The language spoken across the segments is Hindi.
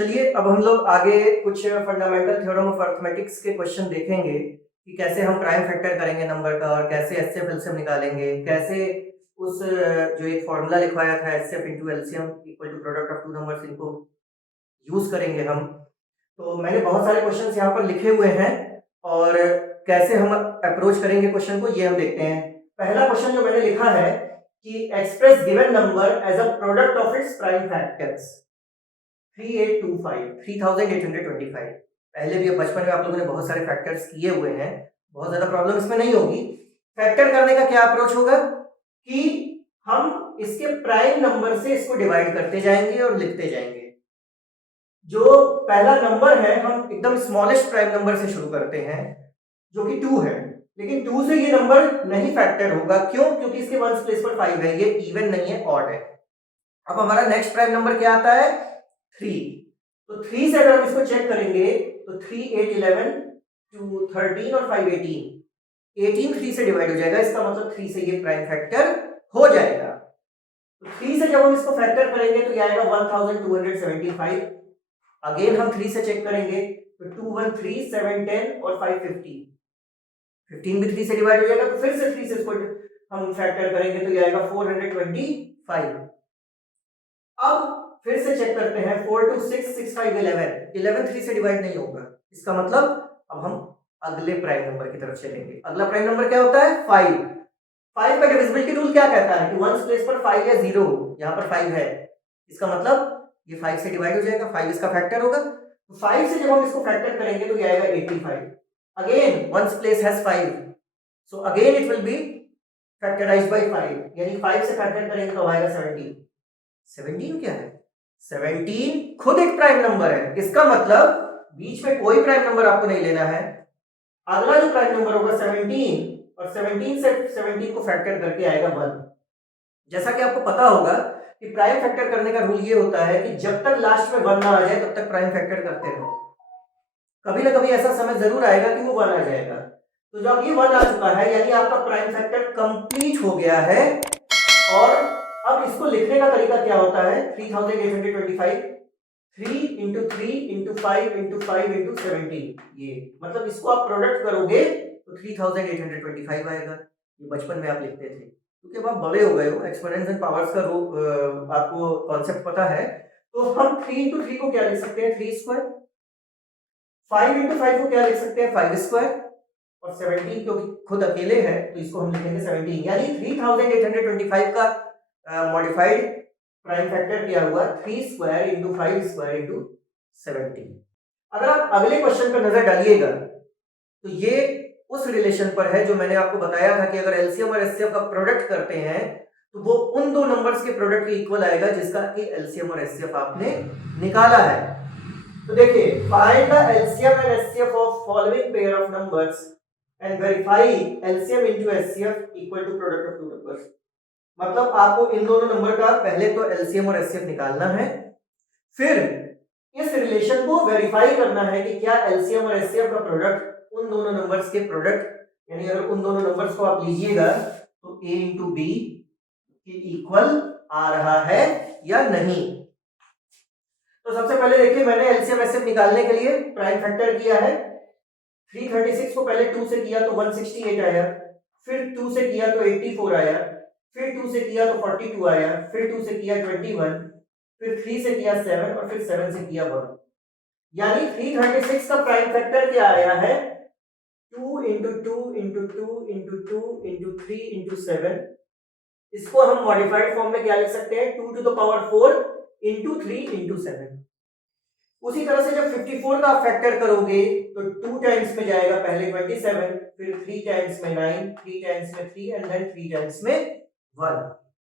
चलिए अब हम लोग आगे कुछ फंडामेंटल थ्योरम ऑफ अर्थमेटिक्स के क्वेश्चन देखेंगे कि कैसे हम प्राइम फैक्टर करेंगे नंबर का और कैसे एचसीएफ एलसीएम निकालेंगे, कैसे उस जो एक फॉर्मूला लिखवाया था HCF into LCM equal to product of two numbers, इनको यूज करेंगे हम। तो मैंने बहुत सारे क्वेश्चंस यहाँ पर लिखे हुए हैं और कैसे हम अप्रोच करेंगे क्वेश्चन को ये हम देखते हैं। पहला क्वेश्चन जो मैंने लिखा है कि express given number as a product of its prime factors 3825। पहले भी बचपन में आप लोगों ने बहुत सारे फैक्टर्स किए हुए हैं, बहुत ज्यादा प्रॉब्लम इसमें नहीं होगी। फैक्टर करने का क्या अप्रोच होगा कि हम इसके प्राइम नंबर से इसको डिवाइड करते जाएंगे और लिखते जाएंगे। जो पहला नंबर है हम एकदम स्मॉलेस्ट प्राइम नंबर से शुरू करते हैं जो कि 2 है, लेकिन 2 से ये नंबर नहीं फैक्टर होगा। क्यों? क्योंकि इसके वंस प्लेस पर 5 है, ये इवन नहीं है, ऑड है। अब हमारा नेक्स्ट प्राइम नंबर क्या आता है? 3। तो 3 से अगर हम इसको चेक करेंगे तो 3 8 11 2 13 और 5 18 3 से डिवाइड हो जाएगा, इसका मतलब 3 से ये प्राइम फैक्टर हो जाएगा। तो 3 से जब हम इसको फैक्टर करेंगे तो ये आएगा 1275। अगेन हम 3 से चेक करेंगे तो 2 1 3 7 10 और 5 15 भी 3 से डिवाइड हो जाएगा। तो फिर से 3 से इसको हम फैक्टर करेंगे तो ये आएगा 425। अब फिर से चेक करते हैं 4 2 6 6 5 11 3 से डिवाइड नहीं होगा, इसका मतलब अब हम अगले प्राइम नंबर की तरफ चलेंगे। अगला प्राइम नंबर क्या होता है? 5 का डिविजिबिलिटी रूल क्या कहता है कि वंस प्लेस पर 5 या 0, यहां पर 5 है, इसका मतलब ये 5 से डिवाइड हो जाएगा, 5 इसका फैक्टर होगा। तो 5 से जब हम इसको फैक्टर करेंगे तो ये आएगा 85। Again once place has 5, so again it will be factorized by 5, यानी 5 से फैक्टर करेंगे तो आएगा 17। 17 क्या है? 17 खुद एक प्राइम नंबर है, इसका मतलब बीच में कोई प्राइम नंबर आपको नहीं लेना है। अगला जो प्राइम नंबर होगा 17 और 17 से 17 को फैक्टर करके आएगा 1। जैसा कि आपको पता होगा कि प्राइम फैक्टर करने का रूल ये होता है कि जब तक लास्ट में 1 ना आ जाए तब तक प्राइम फैक्टर करते रहो। कभी ना कभी ऐसा समय जरूर आएगा कि वो 1 आ जाएगा। तो जब ये 1 आ चुका है यानी आपका प्राइम फैक्टर कंप्लीट हो गया है। और अब इसको लिखने का तरीका क्या होता है? 3825 3 इंटू 3 इंटू 5 इंटू 5 इंटू 17, ये मतलब इसको आप प्रोडक्ट करोगे तो 3825 आएगा। ये बचपन में आप लिखते थे, क्योंकि अब आप बड़े हो गए हो, एक्सपोनेंट्स एंड पावर्स का रूप आपको कॉन्सेप्ट पता है। तो हम 3 इंटू 3 को क्या लिख सकते हैं? 3 स्क्वायर। 5 इंटू 5 को क्या लिख सकते हैं? 5 स्क्वायर। और 17 क्योंकि खुद अकेले है तो इसको हम लिखेंगे 17, यानी 3825 का मॉडिफाइड प्राइम फैक्टर क्या हुआ? 3 स्क्वायर इंटू 5 स्क्वायर इंटू 17। अगर आप अगले क्वेश्चन पर नजर डालिएगा तो ये उस रिलेशन पर है जो मैंने आपको बताया था कि अगर एलसीएम और एचसीएफ का प्रोडक्ट करते हैं तो वो उन दो नंबर्स के प्रोडक्ट के इक्वल आएगा जिसका कि एलसीएम और एचसीएफ आपने निकाला है। तो देखिए, find the LCM and HCF of following pair of numbers and verify LCM into HCF equal to product of two numbers. मतलब आपको इन दोनों नंबर का पहले तो एलसीएम और एचसीएफ निकालना है, फिर इस रिलेशन को वेरीफाई करना है कि क्या एलसीएम और एचसीएफ का प्रोडक्ट उन दोनों नंबर्स के प्रोडक्ट, यानी अगर उन दोनों नंबर्स को आप लीजिएगा तो a इंटू बी के इक्वल आ रहा है या नहीं। तो सबसे पहले देखिए, मैंने एलसीएम एचसीएफ निकालने के लिए प्राइम फैक्टर किया है। 336 को पहले 2 से किया तो 168 आया, फिर 2 से किया तो 84 आया, फिर 2 से किया तो 42 आया, फिर 2 से किया 21, फिर 3 से किया 7 और फिर 7 से किया 1। यानी 336 का प्राइम फैक्टर क्या आया है? 2 into 2 into 2 into 2 into 3 into 7। इसको हम मॉडिफाइड फॉर्म में क्या लिख सकते हैं? 2 to the power 4 into 3 into 7। उसी तरह से जब 54 का फैक्टर करोगे तो 2 टाइम्स में जाएगा, पहले 27, फिर 3 टाइम्स में 9, 3 टाइम्स में 3 एंड देन 3 टाइम्स में 1।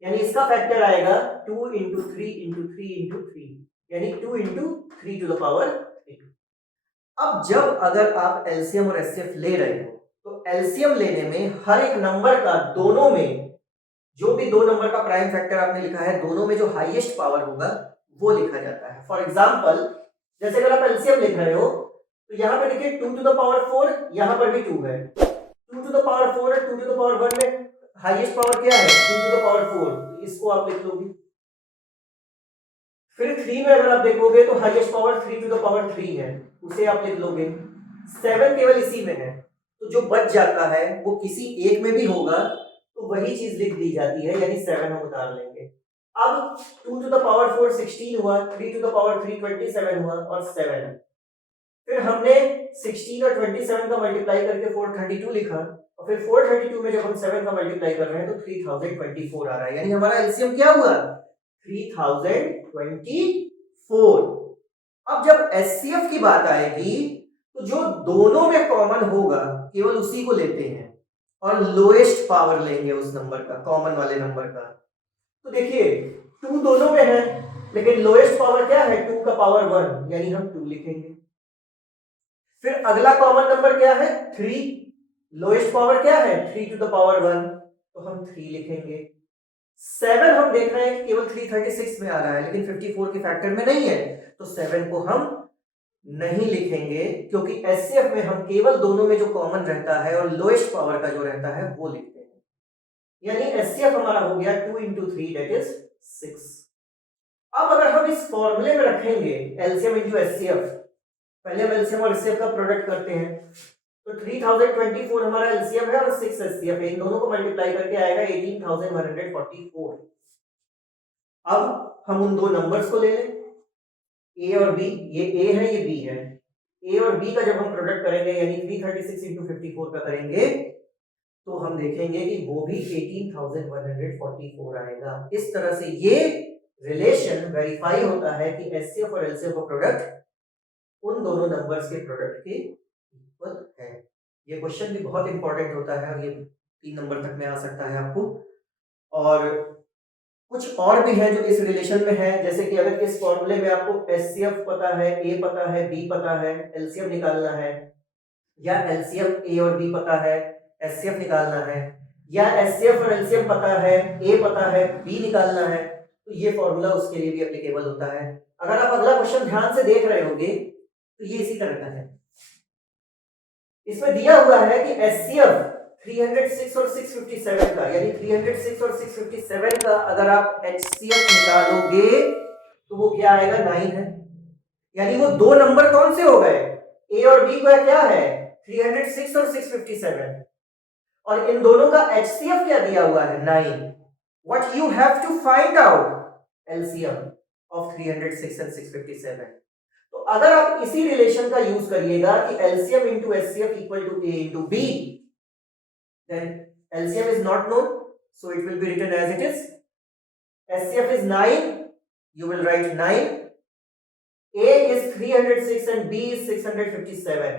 यानी इसका फैक्टर आएगा 2 इंटू 3 इंटू 3 इंटू 3, यानी 2 इंटू 3 टू द पावर 3। अब जब अगर आप एलसीएम और एचसीएफ ले रहे हो तो एलसीएम लेने में हर एक नंबर का दोनों में जो भी दो नंबर का प्राइम फैक्टर आपने लिखा है, दोनों में जो हाईएस्ट पावर होगा वो लिखा जाता है। फॉर एग्जांपल, जैसे अगर आप एलसीएम लिख रहे हो तो यहां पे देखिए 2 टू द पावर 4, यहां पर भी 2 है, 2 टू द पावर 4 और 2 टू द पावर 1 में हाईएस्ट पावर क्या है? 2 टू द पावर 4, इसको आप लिख लोगे। फिर 3 में अगर आप देखोगे तो highest power 3 to the power 3 है, उसे आप लिख लोगे। 7 केवल इसी में है, तो जो बच जाता है वो किसी एक में भी होगा तो वही चीज लिख दी जाती है, यानी 7 हम उतार लेंगे। अब 2 टू द पावर 4 16 हुआ, 3 टू द पावर 3 27 हुआ और 7। फिर हमने 16 और 27 का मल्टीप्लाई करके 432 लिखा, और फिर 432 में जब हम 7 का मल्टीप्लाई कर रहे हैं तो 3024 आ रहा है, यानी हमारा एलसीएम क्या हुआ? 3024। अब जब एचसीएफ की बात आएगी तो जो दोनों में कॉमन होगा केवल उसी को लेते हैं और लोएस्ट पावर लेंगे उस नंबर का, कॉमन वाले नंबर का। तो देखिए 2 दोनों में है, लेकिन लोएस्ट पावर क्या है? 2 का पावर 1, यानी हम 2 लिखेंगे। फिर अगला कॉमन नंबर क्या है? 3। लोएस्ट पावर क्या है? 3 टू द पावर 1, तो हम 3 लिखेंगे। 7 हम देख रहे हैं कि केवल 336 में आ रहा है, लेकिन 54 के फैक्टर में नहीं है, तो 7 को हम नहीं लिखेंगे, क्योंकि एचसीएफ में हम केवल दोनों में जो कॉमन रहता है और लोएस्ट पावर का जो रहता है वो लिखते हैं। यानी एचसीएफ हमारा हो गया 2 into 3 that is 6। अब अगर हम इस फॉर्मूले में रखेंगे एलसीएम इंटू एचसीएफ, पहले हम एलसीएम और एचसीएफ का प्रोडक्ट करते हैं, तो 3024 हमारा एलसीएम है और 6 एचसीएफ है, इन दोनों को मल्टीप्लाई करके आएगा 18144। अब हम उन दो नंबर्स को ले लें, ए और बी, ये ए है ये बी है। ए और बी का जब हम प्रोडक्ट करेंगे यानी 336 into 54 का करेंगे तो हम देखेंगे कि वो भी 18144 आएगा। इस तरह से ये रिलेशन वेरीफाई होता है कि एचसीएफ और एलसीएफ का प्रोडक्ट उन दोनों नंबर्स के प्रोडक्ट के इक्वल है। ये क्वेश्चन भी बहुत इंपॉर्टेंट होता है और ये 3 नंबर तक में आ सकता है आपको। और कुछ और भी है जो इस रिलेशन में है, जैसे कि अगर इस फॉर्मूले में आपको एचसीएफ पता है, ए पता है, बी पता है, एलसीएम निकालना है, या एलसीएम ए और बी पता है, एचसीएफ निकालना है, या एचसीएफ और एलसीएम पता है, ए पता है, बी निकालना है, तो ये फॉर्मूला उसके लिए भी एप्लीकेबल होता है। अगर आप अगला क्वेश्चन ध्यान से देख रहे होंगे तो ये इसी तरह का है। इसमें दिया हुआ है कि एचसीएफ 306 और 657 का, यानी 306 और 657 का अगर आप एचसीएफ निकालोगे तो वो क्या आएगा? 9 है। यानी वो दो नंबर कौन से हो गए? ए और बी का क्या है? 306 और 657, और इन दोनों का एचसीएफ क्या दिया हुआ है? 9। What you have to find out? LCM of 306 and 657। तो अगर आप इसी रिलेशन का यूज करिएगा कि LCM into HCF equal to A into B, then LCM is not known, so it will be written as it is. HCF is 9, you will write 9. A is 306 and B is 657.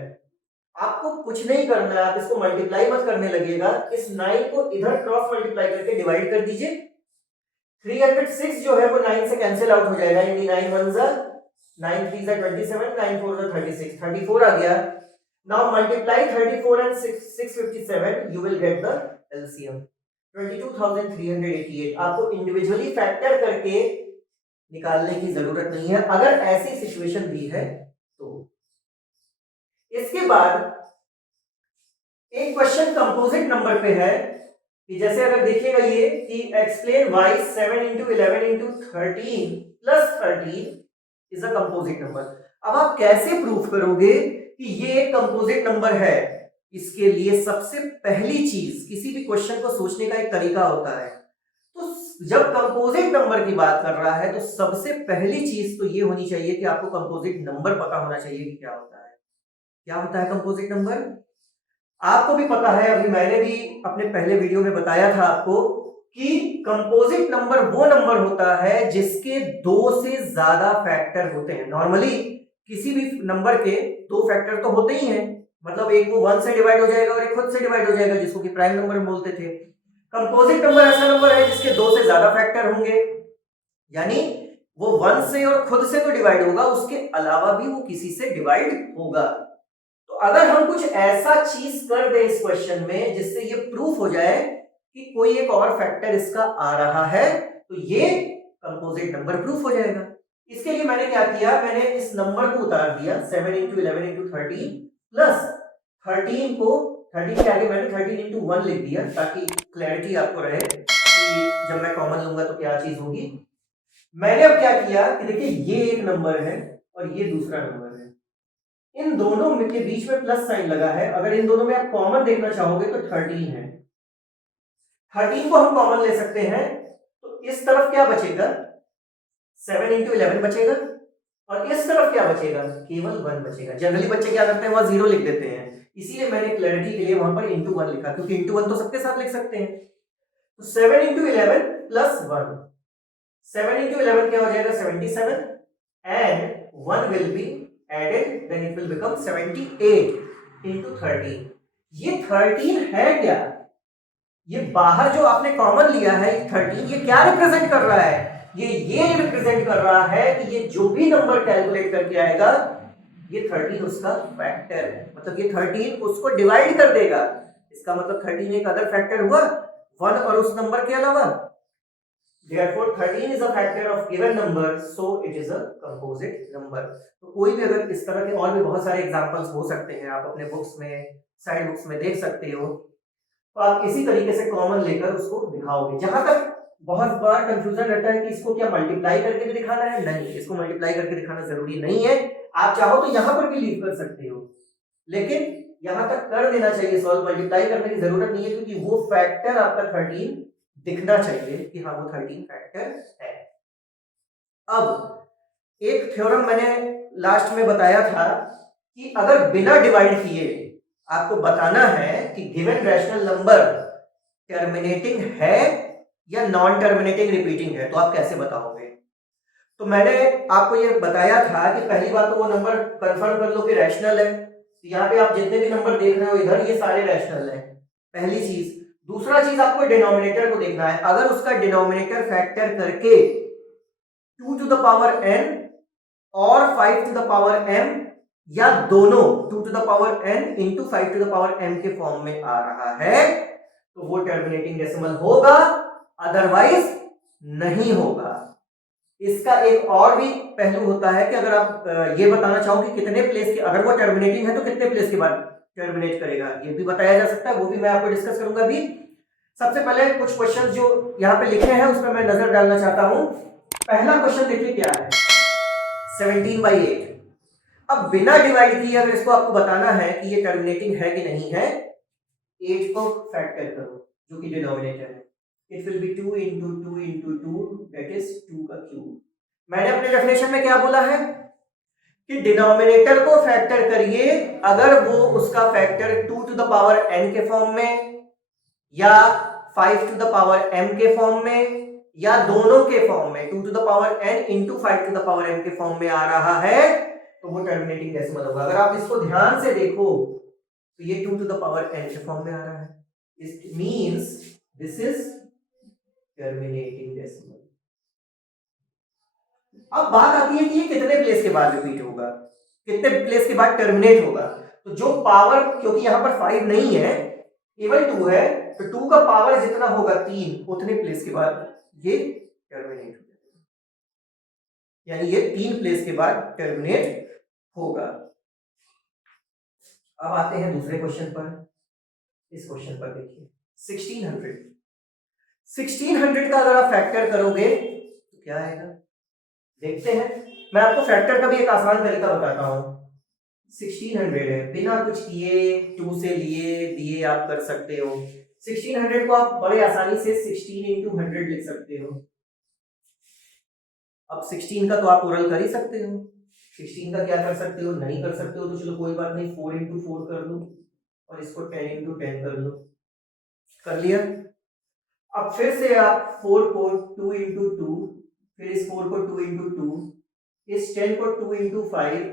आपको कुछ नहीं करना है, आप इसको मल्टीप्लाई मत करने लगेगा, इस 9 को इधर क्रॉस मल्टीप्लाई करके डिवाइड कर दीजिए। 306 जो है वो 9 से कैंसिल आउट हो जाएगा, यानी 9 1 जा 9 3 जा 27, 9 4 जा 36, 34 आ गया। Now multiply 34 and 657, you will get the LCM 22,388। आपको इंडिविजुअली फैक्टर करके निकालने की जरूरत नहीं है अगर ऐसी सिचुएशन भी है तो। इसके बाद एक क्वेश्चन कंपोजिट नंबर पे है कि जैसे अगर देखिएगा ये कि explain why 7 into 11 into 13 plus 13 is a composite number। अब आप कैसे प्रूफ करोगे कि ये एक कंपोजिट नंबर है? इसके लिए सबसे पहली चीज, किसी भी क्वेश्चन को सोचने का एक तरीका होता है, तो जब कंपोजिट नंबर की बात कर रहा है तो सबसे पहली चीज तो ये होनी चाहिए कि आपको कंपोजिट नंबर पता होना चाहिए कि क्या होता है। क्या होता है कंपोजिट नंबर? आपको भी पता है, अभी मैंने भी अपने पहले वीडियो में बताया था आपको कि कंपोजिट नंबर वो नंबर होता है जिसके 2 से ज्यादा फैक्टर होते हैं। नॉर्मली किसी भी नंबर के 2 फैक्टर तो होते ही हैं, मतलब एक वो 1 से डिवाइड हो जाएगा और एक खुद से डिवाइड हो जाएगा, जिसको कि प्राइम नंबर बोलते थे। कंपोजिट नंबर ऐसा नंबर है जिसके 2 से ज्यादा फैक्टर होंगे, यानी वो 1 से और खुद से तो डिवाइड होगा, उसके अलावा भी वो किसी से डिवाइड होगा। तो अगर हम कुछ ऐसा चीज कर दें इस क्वेश्चन में जिससे ये प्रूफ हो जाए कि कोई एक और फैक्टर इसका आ रहा है, तो ये कंपोजिट नंबर प्रूफ हो जाएगा। इसके लिए मैंने क्या किया, मैंने इस नंबर को उतार दिया 7 into 11 into 13 प्लस 13 को 13 के आगे मैंने 13 into 1 लिख दिया ताकि क्लैरिटी आपको रहे कि जब मैं कॉमन लूंगा तो क्या चीज होगी। मैंने अब क्या किया कि देखिए ये एक नंबर है और ये दूसरा नंबर है, इन दोनों के बीच में प्लस साइन लगा है, अगर इन दोनों में आप कॉमन देखना चाहोगे तो 13 है, 13 को हम कॉमन ले सकते हैं, तो इस तरफ क्या बचेगा 7 into 11 बचेगा और इस तरफ क्या बचेगा केवल 1 बचेगा। जनरली बच्चे क्या करते हैं वहां 0 लिख देते हैं, इसीलिए मैंने क्लैरिटी के लिए वहां पर into 1 लिखा, क्योंकि into 1 तो सबके साथ लिख सकते हैं। तो 7 into 11 plus 1, 7 into 11 क्या हो जाएगा 77 and 1 will be added, then it will become 78 into 13। ये 13 है क्या, ये बाहर जो आपने कॉमन लिया है 13, ये क्या रिप्रेजेंट कर रहा है, ये रिप्रेजेंट कर रहा है कि ये जो भी नंबर कैलकुलेट करके आएगा ये 13 उसका फैक्टर है, मतलब ये 13 उसको डिवाइड कर देगा, इसका मतलब 13 एक अदर फैक्टर हुआ 1 और उस नंबर के अलावा। Therefore 13 is a factor of given number, so it is a composite number। तो कोई भी अगर इस तरह के और भी बहुत सारे एग्जांपल्स हो सकते हैं, आप अपने बुक्स में साइड बुक्स में देख सकते हो, तो आप इसी तरीके से कॉमन लेकर उसको दिखाओगे। जहां तक बहुत बार कंफ्यूजन रहता है कि इसको क्या मल्टीप्लाई करके भी दिखाना है, नहीं, इसको मल्टीप्लाई करके दिखाना जरूरी नहीं है, आप चाहो तो यहां पर भी लीव कर सकते हो, लेकिन यहां तक कर देना चाहिए सॉल्व, मल्टीप्लाई करने की जरूरत नहीं है, क्योंकि वो फैक्टर आपका 13 दिखना चाहिए कि हाँ वो 13 फैक्टर है। अब एक थ्योरम मैंने लास्ट में बताया था कि अगर बिना डिवाइड किए आपको बताना है कि गिवन रैशनल नंबर टर्मिनेटिंग है या नॉन टर्मिनेटिंग रिपीटिंग है, तो आप कैसे बताओगे। तो मैंने आपको ये बताया था कि पहली बात तो वो नंबर कंफर्म कर लो कि रैशनल है, तो यहाँ पे आप जितने भी नंबर देख रहे हो इधर ये सारे रैशनल है, पहली चीज। दूसरा चीज आपको डिनोमिनेटर को देखना है, अगर उसका डिनोमिनेटर फैक्टर करके 2 to the power n और 5 to the power m या दोनों 2 to the power n into 5 to the power m के फॉर्म में आ रहा है तो वो टर्मिनेटिंग डेसिमल होगा, अदरवाइज नहीं होगा। इसका एक और भी पहलू होता है कि अगर आप ये बताना चाहो कि कितने प्लेस के, अगर वो टर्मिनेटिंग है तो कितने प्लेस के बाद टर्मिनेट करेगा, ये भी बताया जा सकता है, वो भी मैं आपको डिस्कस करूंगा अभी। सबसे पहले कुछ क्वेश्चन जो यहाँ पे लिखे हैं उसमें मैं नजर डालना चाहता हूं। पहला क्वेश्चन देखिए क्या है, 17/8। अब बिना डिवाइड किए अगर इसको आपको बताना है कि ये टर्मिनेटिंग है कि नहीं है, 8 को फैक्टर करो जो कि डिनोमिनेटर है, it will B 2 into 2 into 2 that is 2 का क्यूब। मैंने अपने डेफिनेशन में क्या बोला है कि डिनोमिनेटर को फैक्टर करिए अगर वो उसका factor 2 to the power n के फॉर्म में या 5 to the power m के फॉर्म में या दोनों के फॉर्म में 2 to the power n into 5 to the power m के फॉर्म में आ रहा है तो वो टर्मिनेटिंग डेसिमल होगा। अगर आप इसको ध्यान से देखो तो ये 2 to the power n के फॉर्म में आ रहा है, it means this is terminating decimal. अब बात आती है कि ये कितने प्लेस के बाद रिपीट होगा, कितने प्लेस के बाद टर्मिनेट होगा। तो जो पावर, क्योंकि यहां पर 5 नहीं है केवल 2 है, तो 2 का पावर जितना होगा 3 उतने प्लेस के बाद ये टर्मिनेट हो जाएगा, यानी ये 3 प्लेस के बाद टर्मिनेट होगा। अब आते हैं दूसरे क्वेश्चन पर। इस क्वेश्चन पर देखिए 1600 का अगर आप फैक्टर करोगे तो क्या आएगा, देखते हैं। मैं आपको फैक्टर का भी एक आसान तरीका बताता हूं। 1600 है, बिना कुछ किए 2 से लिए दिए आप कर सकते हो। 1600 को आप बड़े आसानी से 16 into 100 लिख सकते हो। अब 16 का तो आप ओरल कर ही सकते हो, 16 का क्या कर सकते हो, नहीं कर सकते हो तो चलो कोई बात नहीं, 4 into 4 कर दो और इसको 10 into 10 कर लो, कर लिया। अब फिर से आप 4 को 2 into 2, फिर इस 4 को 2 into 2, इस 10 को 2 into 5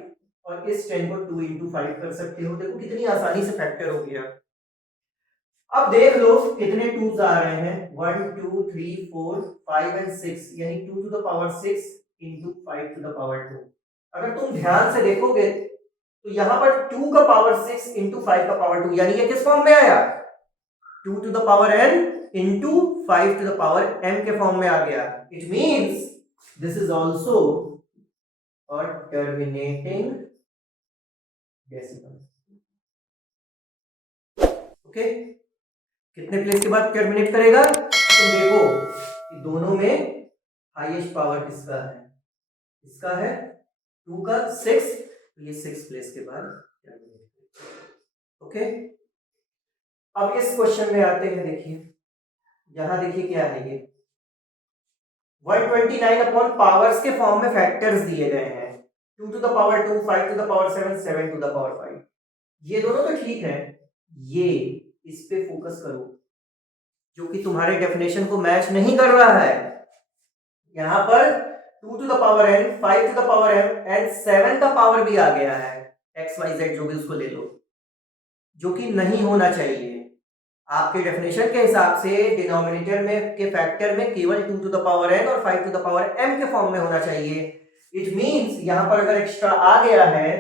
और इस 10 को 2 into 5 कर सकते हो। देखो कितनी आसानी से फैक्टर हो गया। अब देख लो कितने 2s आ रहे हैं, 1 2 3 4 5 and 6, यानी 2 to the power 6 into 5 to the power 2। अगर तुम ध्यान से देखोगे तो यहां पर 2 का पावर 6 into 5 का पावर 2, यानी ये किस फॉर्म में आया, 2 to the power n into 5 to the power m के फॉर्म में आ गया। It means this is also a terminating decimal. Okay, कितने प्लेस के बाद टर्मिनेट करेगा, तो देखो कि दोनों में हाईएस्ट पावर किसका है, इसका है 2 का 6, तो ये 6 प्लेस के बाद ओके। अब इस क्वेश्चन में आते हैं, देखिए यहां देखिए क्या है, ये 129 अपॉन पावर्स के फॉर्म में फैक्टर्स दिए गए हैं, 2 to the power 2, 5 to the power 7, 7 to the power 5। ये दोनों तो ठीक है, ये इस पे फोकस करो जो कि तुम्हारे डेफिनेशन को मैच नहीं कर रहा है। यहां पर 2 to the power n, 5 to the power m and 7 का पावर भी आ गया है, x y z जो भी उसको ले लो, जो कि नहीं होना चाहिए। आपके डेफिनेशन के हिसाब से डिनोमिनेटर में के फैक्टर में केवल 2 to the power n और 5 to the power m के फॉर्म में होना चाहिए। इट मींस यहां पर अगर एक्स्ट्रा आ गया है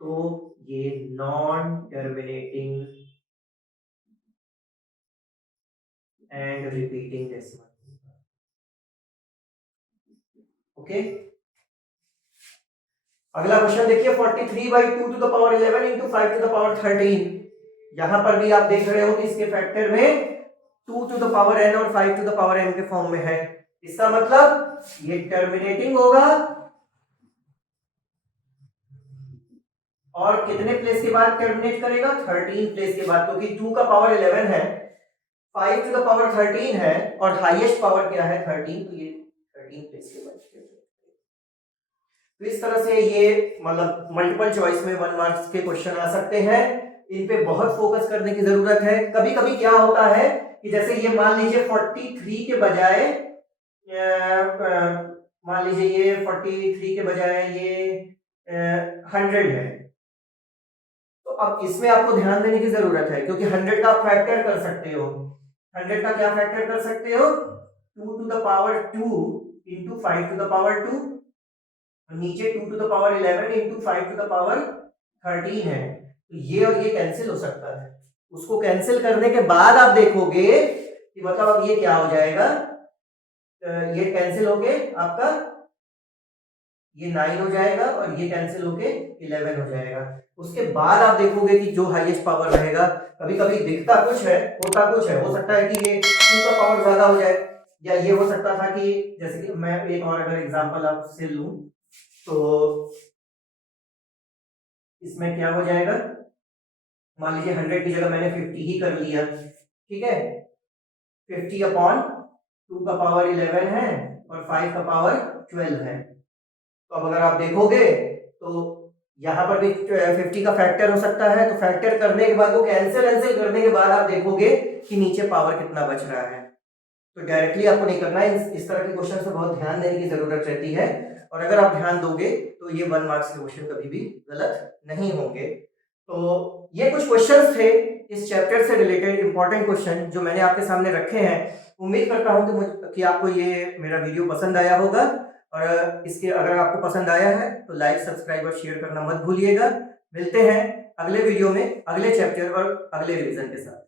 तो ये non terminating and repeating decimal, okay. अगला क्वेश्चन देखिए 43/2 to the power 11 into 5 to the power 13। यहां पर भी आप देख रहे हो कि इसके फैक्टर में 2 to the power n और 5 to the power m के फॉर्म में है। इसका मतलब ये टर्मिनेटिंग होगा और कितने प्लेस के बाद टर्मिनेट करेगा, 13 प्लेस के बाद, क्योंकि 2 का पावर 11 है, 5 to the power 13 है और हाईएस्ट पावर क्या है 13, तो ये 13 प्लेस के बाद। तो इस तरह से ये मतलब मल्टीपल चॉइस में 1 मार्क्स के क्वेश्चन आ सकते हैं, इन पे बहुत फोकस करने की जरूरत है। कभी कभी क्या होता है कि जैसे ये मान लीजिए 43 के बजाय मान लीजिए ये 43 के बजाय ये 100 है, तो अब इसमें आपको ध्यान देने की जरूरत है, क्योंकि 100 का आप फैक्टर कर सकते हो। 100 का क्या फैक्टर कर सकते हो, 2 to the power 2 into 5 to the power 2, नीचे 2 to the power 11 into 5 to the power 13 है, तो ये और ये कैंसिल हो सकता है। उसको कैंसिल करने के बाद आप देखोगे कि मतलब अब ये क्या हो जाएगा, ये कैंसिल होके आपका ये 9 हो जाएगा और ये कैंसिल होके 11 हो जाएगा। उसके बाद आप देखोगे कि जो हाईएस्ट पावर रहेगा, कभी कभी दिखता कुछ है होता कुछ है, हो सकता है कि ये 2 का पावर ज्यादा हो जाए, या ये हो सकता था कि जैसे कि मैं एक और अगर एग्जांपल आपसे लूं तो इसमें क्या हो जाएगा, मान लीजिए 100 की जगह मैंने 50 ही कर लिया, ठीक है, 50 अपॉन 2 का पावर 11 है और 5 का पावर 12 है। तो अब अगर आप देखोगे तो यहां पर भी 50 का फैक्टर हो सकता है, तो फैक्टर करने के बाद वो कैंसिल करने के बाद आप देखोगे कि नीचे पावर कितना बच रहा है। तो डायरेक्टली आपको नहीं करना है, इस तरह के क्वेश्चन से बहुत ध्यान देने की जरूरत रहती है, और अगर आप ध्यान दोगे तो ये 1 मार्क्स के क्वेश्चन कभी भी गलत नहीं होंगे। तो ये कुछ क्वेश्चंस थे इस चैप्टर से रिलेटेड इंपॉर्टेंट क्वेश्चन जो मैंने आपके सामने रखे हैं। उम्मीद करता हूं कि आपको ये मेरा वीडियो पसंद आया होगा, और इसके अगर आपको पसंद आया है तो लाइक, सब्सक्राइब और शेयर करना मत भूलिएगा। मिलते हैं अगले वीडियो में अगले चैप्टर और अगले रिवीजन के साथ।